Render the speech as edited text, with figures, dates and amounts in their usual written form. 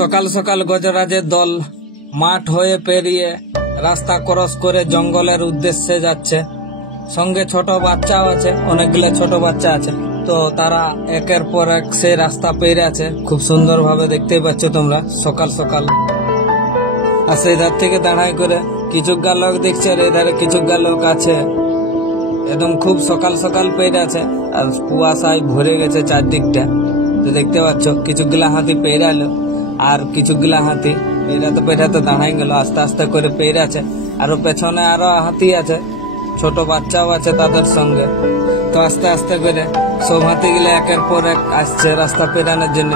সকাল সকাল গজরাজের দল মাঠ হয়ে পেরিয়ে রাস্তা ক্রস করে জঙ্গলের উদ্দেশ্যে যাচ্ছে। সঙ্গে ছোট বাচ্চাও আছে, অনেকগুলো ছোট বাচ্চা আছে। তো তারা একের পর এক সেই রাস্তা পেরে আছে, খুব সুন্দর ভাবে দেখতে পাচ্ছ তোমরা সকাল সকাল। আর সেই ধার থেকে দাঁড়াই করে কিছু লোক দেখছে, আর এই ধারে কিছু লোক আছে। একদম খুব সকাল সকাল পেরে আছে, আর কুয়াশায় ভরে গেছে চারদিকটা। তো দেখতে পাচ্ছ কিছুগুলা হাতি পেরে এলো, আর কিছুগুলা হাতি পেরাতে দাঁড়াই গেল, আস্তে আস্তে করে পেরে আছে। আরো পেছনে আরো হাতি আছে, ছোট বাচ্চাও আছে তাদের সঙ্গে। তো আস্তে আস্তে করে সব হাতিগুলো একের পর এক আসছে রাস্তা পেরানোর জন্য।